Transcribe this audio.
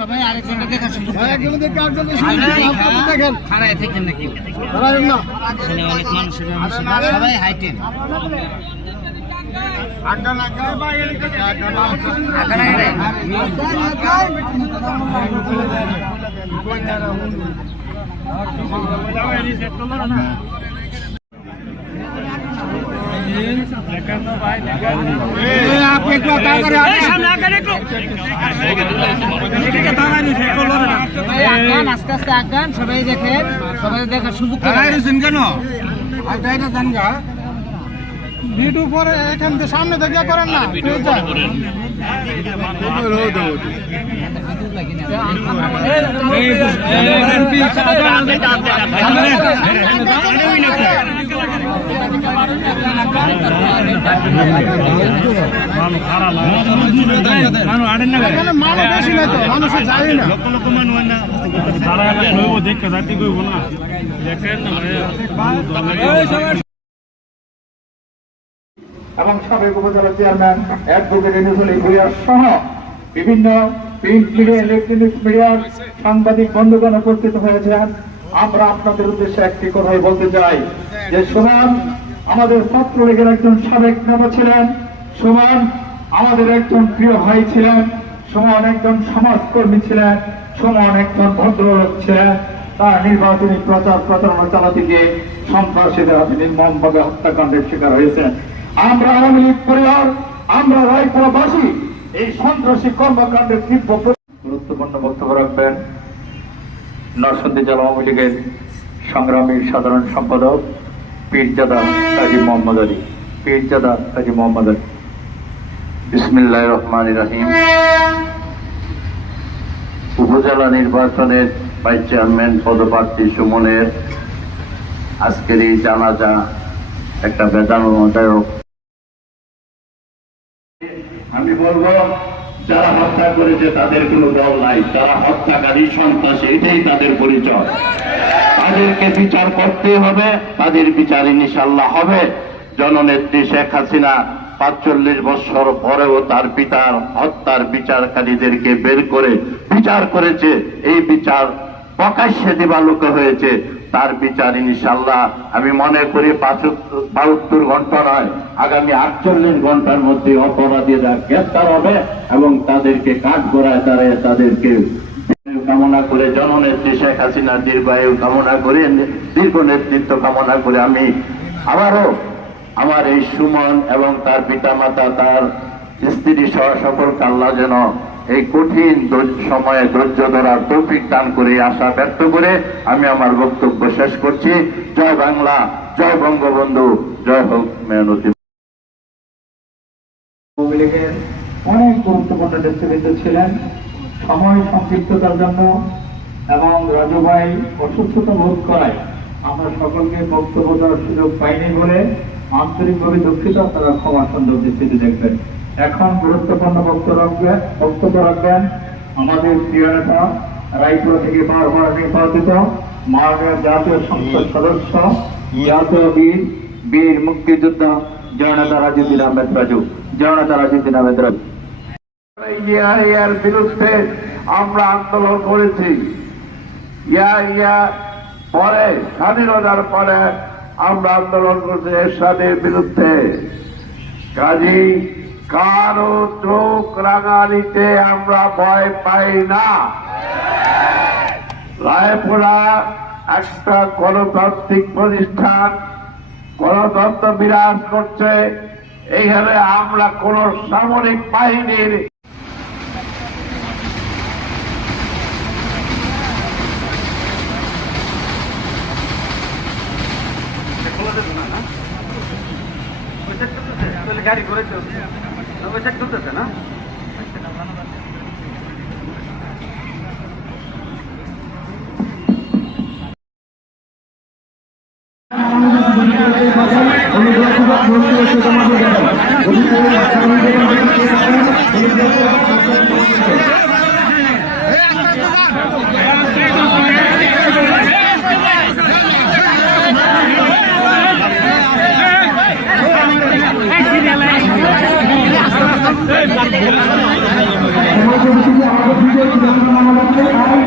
সবাই আরেকজনকে দেখা সুযোগ একজনে দেখে আরেকজনকে দেখেন খাড়ায় থাকেন নাকি দাঁড়াবেন না এখানে অনেক মানুষের সবাই হাইটেন আস্তে আস্তে আগান সবাই দেখেন সবাই দেখার সুযোগ কেন জানগা ভিডিও পরে এখান থেকে সামনে থেকে করেন না মানুষ বেশি নাই তো মানুষ যায় না দেখতে যাতে কইব না এবং সাবেক উপজেলা চেয়ারম্যান অ্যাডভোকেট এনিসুল ভূঁইয়া সহ বিভিন্ন প্রিন্ট মিডিয়া ইলেকট্রনিক্স মিডিয়ার সাংবাদিক বন্ধুগণ উপস্থিত হয়েছেন। আমরা আপনাদের উদ্দেশ্যে একটি কথাই বলতে চাই যে সুমন আমাদের ছাত্রলীগের একজন সাবেক নেতা ছিলেন, সুমন আমাদের একজন প্রিয় ভাই ছিলেন, সুমন একজন সমাজকর্মী ছিলেন, সুমন একজন ভদ্রলোক ছিলেন। তার নির্বাচনী প্রচার প্রচারণা চালাতে গিয়ে সন্ত্রাসীদের হাতে নির্মমভাবে হত্যাকাণ্ডের শিকার হয়েছেন। আমরা আওয়ামী লীগ পরিবার, আমরা রায়পুরাবাসী এই সন্ত্রাসী কর্মকাণ্ডের তীব্র গুরুত্বপূর্ণ বক্তব্য রাখবেন নরসিংদী জেলা আওয়ামী লীগের সংগ্রামী সাধারণ সম্পাদক পীরজাদা কাজী মোহাম্মদ আলী। পীরজাদা কাজী মোহাম্মদ আলী। বিসমিল্লাহির রহমানির রহিম। উপজেলা নির্বাচনের ভাইস চেয়ারম্যান পদপ্রার্থী সুমনের আজকের এই জানাজা একটা বেদনাদায়ক। আমি বলবো যারা হত্যা করেছে তাদের কোনো দল নাই, তারা হত্যাকারী সন্ত্রাসী, এটাই তাদের পরিচয়। তাদেরকে বিচার করতে হবে, তাদের বিচার ইনশাআল্লাহ হবে। জননেত্রী শেখ হাসিনা ৪৫ বছর পরেও তার পিতার হত্যার বিচারকারীদেরকে বের করে বিচার করেছে। এই বিচার প্রকাশ্যে দিবালোকে হয়েছে। তার বিচার ইনশাআল্লাহ আমি মনে করি ৭২ ঘন্টা নয়, আগামী ৪৮ ঘন্টার মধ্যে অপরাধীরা গ্রেফতার হবে এবং তাদেরকে কাঠগড়ায় দাঁড়িয়ে তাদেরকে কামনা করে জননেত্রী শেখ হাসিনার দীর্ঘায়ু কামনা করে দীর্ঘ নেতৃত্ব কামনা করে আমি আবারও আমার এই সুমন এবং তার পিতামাতা তার স্ত্রী সহ সকলকে আল্লাহ যেন এই কঠিন সময়ে ধৈর্য ধরার তৌফিক দান করে আশা ব্যক্ত করে আমি আমার বক্তব্য শেষ করছি। জয় বাংলা, জয় বঙ্গবন্ধু, জয় হোক মেহনতি। আওয়ামী লীগের অনেক গুরুত্বপূর্ণ নেতৃবৃন্দ ছিলেন। সময় সংক্ষিপ্ততার জন্য এবং রাজু ভাই অসুস্থতা বোধ করায় আমরা সকলকে বক্তব্য দেওয়ার সুযোগ পাইনি বলে আন্তরিকভাবে দুঃখিত। তারা ক্ষমা সুন্দর দৃষ্টিতে দেখবেন। এখন গুরুত্বপূর্ণ বক্তব্য রাখবেন আমাদের প্রিয় নেতা, রায়পুরা থেকে বারবার নির্বাচিত মাননীয় জাতীয় সংসদ সদস্য, জাতীয় বীর মুক্তিযোদ্ধা জননেতা রাজুদ্দিন আহমেদ রাজু। জননেতা রাজুদ্দিন আহমেদ রাজু। এর বিরুদ্ধে আমরা আন্দোলন করেছি। পরে স্বাধীনতার পরে আমরা আন্দোলন করছি এরশাদের বিরুদ্ধে। কাজী কারো চোখ রাঙানিতে আমরা ভয় পাই না। রায়পুরা একটা গণতান্ত্রিক প্রতিষ্ঠান, গণতন্ত্র বিরাজ করছে। এইখানে আমরা কোন সামরিক বাহিনীর গাড়ি করে চলতেছে না। আমাদের বাংলাদেশের আইন